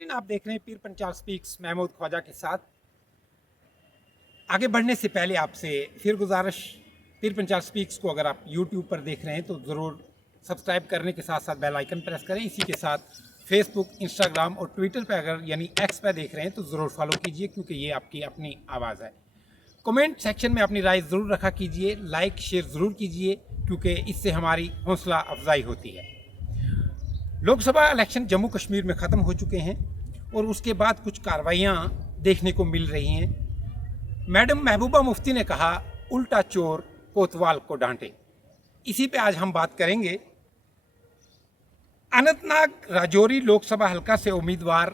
आप देख रहे हैं पीर पंचाल स्पीक्स महमूद ख्वाजा के साथ। आगे बढ़ने से पहले आपसे फिर गुजारिश, पीर पंचाल स्पीक्स को अगर आप यूट्यूब पर देख रहे हैं तो ज़रूर सब्सक्राइब करने के साथ साथ बेल आइकन प्रेस करें। इसी के साथ फेसबुक, इंस्टाग्राम और ट्विटर पर अगर यानी एक्स पर देख रहे हैं तो ज़रूर फॉलो कीजिए, क्योंकि ये आपकी अपनी आवाज़ है। कमेंट सेक्शन में अपनी राय ज़रूर रखा कीजिए, लाइक शेयर ज़रूर कीजिए, क्योंकि इससे हमारी हौसला अफजाई होती है। लोकसभा इलेक्शन जम्मू कश्मीर में ख़त्म हो चुके हैं और उसके बाद कुछ कार्रवाइयाँ देखने को मिल रही हैं। मैडम महबूबा मुफ्ती ने कहा, उल्टा चोर कोतवाल को डांटे। इसी पे आज हम बात करेंगे। अनंतनाग राजौरी लोकसभा हलका से उम्मीदवार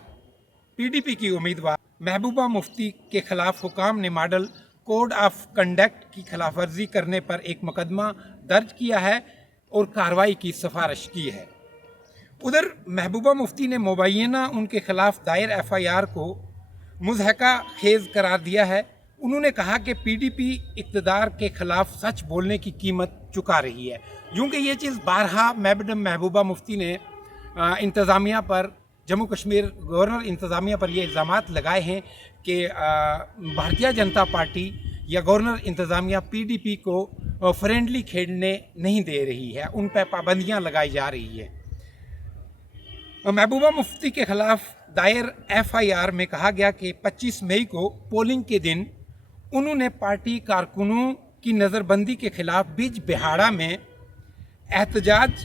पीडीपी की उम्मीदवार महबूबा मुफ्ती के खिलाफ हुकाम ने मॉडल कोड ऑफ कंडक्ट की खिलाफवर्जी करने पर एक मुकदमा दर्ज किया है और कार्रवाई की सिफारिश की है। उधर महबूबा मुफ्ती ने मुबैना उनके खिलाफ दायर एफआईआर को मुज़हका खेज करार दिया है। उन्होंने कहा कि पीडीपी इक़्तिदार के खिलाफ सच बोलने की कीमत चुका रही है। क्योंकि ये चीज़ बारहा मैडम महबूबा मुफ्ती ने इंतज़ामिया पर, जम्मू कश्मीर गवर्नर इंतज़ामिया पर ये इल्ज़ामात लगाए हैं कि भारतीय जनता पार्टी या गवर्नर इंतज़ामिया पीडीपी को फ्रेंडली खेलने नहीं दे रही है, उन पर पाबंदियाँ लगाई जा रही है। महबूबा मुफ्ती के खिलाफ दायर एफआईआर में कहा गया कि 25 मई को पोलिंग के दिन उन्होंने पार्टी कारकुनों की नज़रबंदी के खिलाफ बीच बिहाड़ा में एहतजाज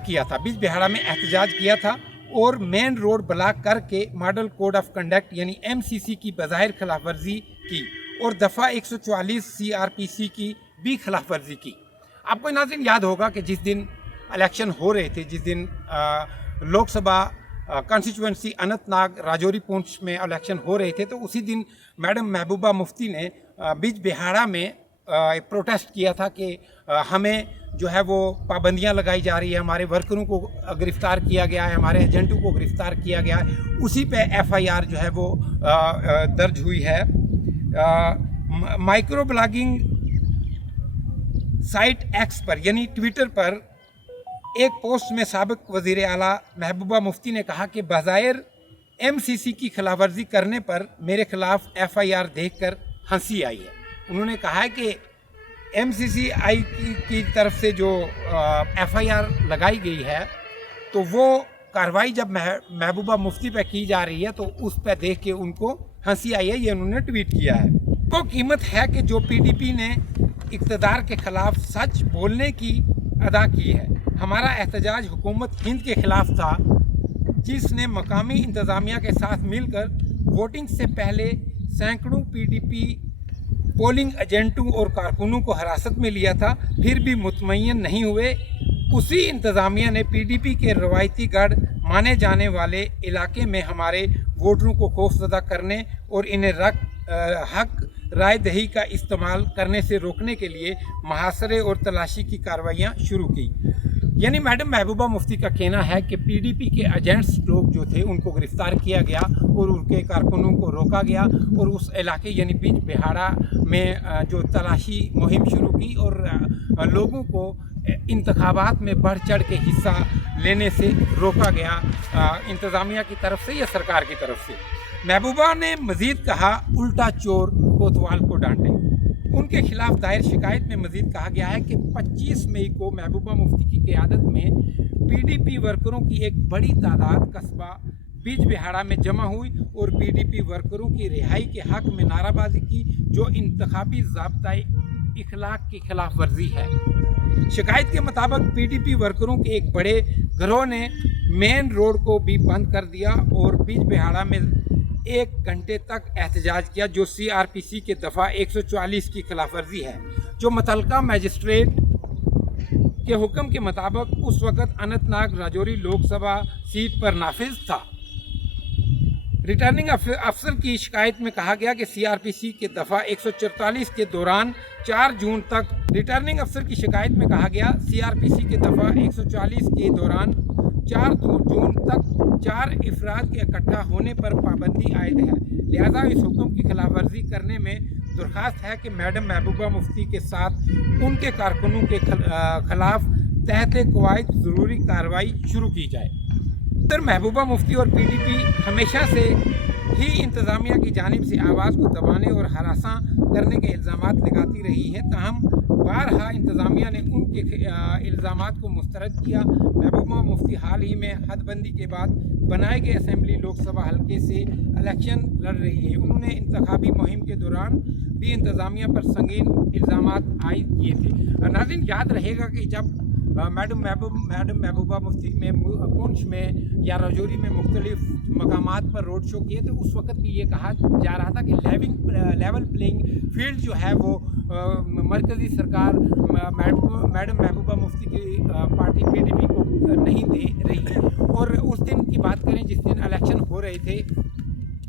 किया था। बीच बिहाड़ा में एहतजाज किया था और मेन रोड ब्लॉक करके मॉडल कोड ऑफ कंडक्ट यानी एमसीसी की बज़ाहिर खिलाफवर्जी की और दफ़ा 144 सीआरपीसी की भी खिलाफवर्जी की। आपको नाज़रीन याद होगा कि जिस दिन इलेक्शन हो रहे थे, जिस दिन लोकसभा कॉन्स्टिट्यूंसी अनंतनाग राजौरी पुंछ में इलेक्शन हो रहे थे, तो उसी दिन मैडम महबूबा मुफ्ती ने बीच बिहाड़ा में प्रोटेस्ट किया था कि हमें जो है वो पाबंदियां लगाई जा रही है, हमारे वर्करों को गिरफ़्तार किया गया है, हमारे एजेंटों को गिरफ़्तार किया गया है। उसी पे एफआईआर जो है वो दर्ज हुई है। माइक्रो ब्लॉगिंग साइट एक्स पर यानी ट्विटर पर एक पोस्ट में साबिक वज़ीर आला महबूबा मुफ्ती ने कहा कि बज़ाहिर एमसीसी की खिलाफवर्जी करने पर मेरे खिलाफ एफआईआर देखकर हंसी आई है। उन्होंने कहा है कि एमसीसीआई की तरफ से जो एफआईआर लगाई गई है, तो वो कार्रवाई जब महबूबा मुफ्ती पर की जा रही है तो उस पर देख के उनको हंसी आई है, ये उन्होंने ट्वीट किया है। वो कीमत है कि जो पीडीपी ने इक़्तिदार के खिलाफ सच बोलने की अदा की है। हमारा एहतजाज हुकूमत हिंद के खिलाफ था, जिसने मकामी इंतज़ामिया के साथ मिलकर वोटिंग से पहले सैकड़ों पीडीपी पोलिंग एजेंटों और कारकुनों को हिरासत में लिया था, फिर भी मुतमईन नहीं हुए। उसी इंतज़ामिया ने पीडीपी के रवायती गढ़ माने जाने वाले इलाके में हमारे वोटरों को खौफजदा करने और इन्हें हक राय दही का इस्तेमाल करने से रोकने के लिए मुहासरे और तलाशी की कार्रवाइयाँ शुरू की। यानी मैडम महबूबा मुफ्ती का कहना है कि पीडीपी के एजेंट्स लोग जो थे उनको गिरफ़्तार किया गया और उनके कारकुनों को रोका गया और उस इलाके यानी बीच बिहाड़ा में जो तलाशी मुहिम शुरू की और लोगों को इंतखाबात में बढ़ चढ़ के हिस्सा लेने से रोका गया, इंतज़ामिया की तरफ से या सरकार की तरफ से। महबूबा ने मज़ीद कहा, उल्टा चोर कोतवाल को डांटे। उनके खिलाफ दायर शिकायत में मज़ीद कहा गया है कि 25 मई को महबूबा मुफ्ती की क़यादत में पीडीपी वर्करों की एक बड़ी तादाद कस्बा बीच बिहाड़ा में जमा हुई और पीडीपी वर्करों की रिहाई के हक़ में नाराबाजी की, जो इंतखाबी ज़ाब्ता इखलाक की खिलाफ वर्जी है। शिकायत के मुताबिक पीडीपी वर्करों के एक बड़े गिरोह ने मेन रोड को भी बंद कर दिया और बीच बिहाड़ा में 1 घंटे तक एहतजाज किया, जो सीआरपीसी के दफ़ा 144 की खिलाफवर्जी है, जो मुतल्लिका मजिस्ट्रेट के हुक्म के मुताबिक उस वक़्त अनंतनाग राजौरी लोकसभा सीट पर नाफिज था। रिटर्निंग अफसर की शिकायत में कहा गया कि सीआरपीसी के दफ़ा 144 के दौरान 4 जून तक रिटर्निंग अफसर की शिकायत में कहा गया सीआरपीसी के दफ़ा 140 के दौरान 4 जून तक 4 अफराद के इकट्ठा होने पर पाबंदी आयद है। लिहाजा इस हुक्म की खिलाफवर्जी करने में दरख्वास्त है कि मैडम महबूबा मुफ्ती के साथ उनके कारकुनों के खिलाफ तहत कवायद ज़रूरी कार्रवाई शुरू की जाए। सदर महबूबा मुफ्ती और PDP हमेशा से ही इंतज़ामिया की जानिब से आवाज़ को दबाने और हरासा करने के इल्ज़ामात लगाती रही है, ताहम बारहा इंतज़ामिया ने उनके इल्ज़ामात को मुस्तरद किया। महबूबा मुफ्ती हाल ही में हदबंदी के बाद बनाए गए असेंबली लोकसभा हल्के से इलेक्शन लड़ रही है। उन्होंने इंतखाबी मुहिम के दौरान भी इंतज़ामिया पर संगीन इल्ज़ामात आयद किए थे। नाज़रीन, याद रहेगा कि जब मैडम महबूबा मुफ्ती में पुंछ में या राजौरी में मुख्तलिफ मकामात पर रोड शो किए, तो उस वक्त भी ये कहा जा रहा था कि लेवल प्लेइंग फील्ड जो है वो मरकज़ी सरकार मैडम महबूबा मुफ्ती की पार्टी PDP को नहीं दे रही है। और उस दिन की बात करें जिस दिन इलेक्शन हो रहे थे,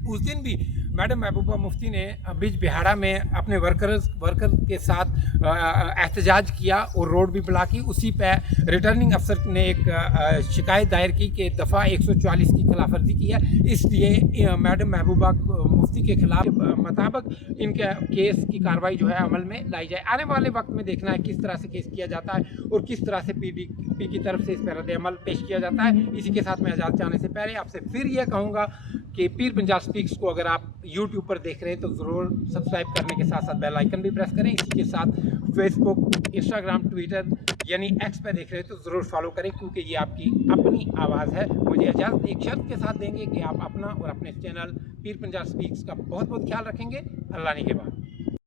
उस दिन भी मैडम महबूबा मुफ्ती ने बिज बिहाड़ा में अपने वर्कर के साथ एहतजाज किया और रोड भी ब्लॉक की। उसी पे रिटर्निंग अफसर ने एक शिकायत दायर की कि दफ़ा 144 की खिलाफवर्जी की है, इसलिए मैडम महबूबा मुफ्ती के खिलाफ मुताबिक इनके केस की कार्रवाई जो है अमल में लाई जाए। आने वाले वक्त में देखना है किस तरह से केस किया जाता है और किस तरह से PDP की तरफ से इस पर रद्द अमल पेश किया जाता है। इसी के साथ मैं आज़ाद जाने से पहले आपसे फिर यह कहूँगा कि पीर पंजाब स्पीक्स को अगर आप YouTube पर देख रहे हैं तो ज़रूर सब्सक्राइब करने के साथ साथ बेल आइकन भी प्रेस करें। इसी के साथ फेसबुक, इंस्टाग्राम, ट्विटर यानी X पे देख रहे हैं तो ज़रूर फॉलो करें, क्योंकि ये आपकी अपनी आवाज़ है। मुझे इजाज़त एक शर्त के साथ देंगे कि आप अपना और अपने चैनल पीर पंजाब स्पीक्स का बहुत बहुत ख्याल रखेंगे। अल्लाह ने के बाद।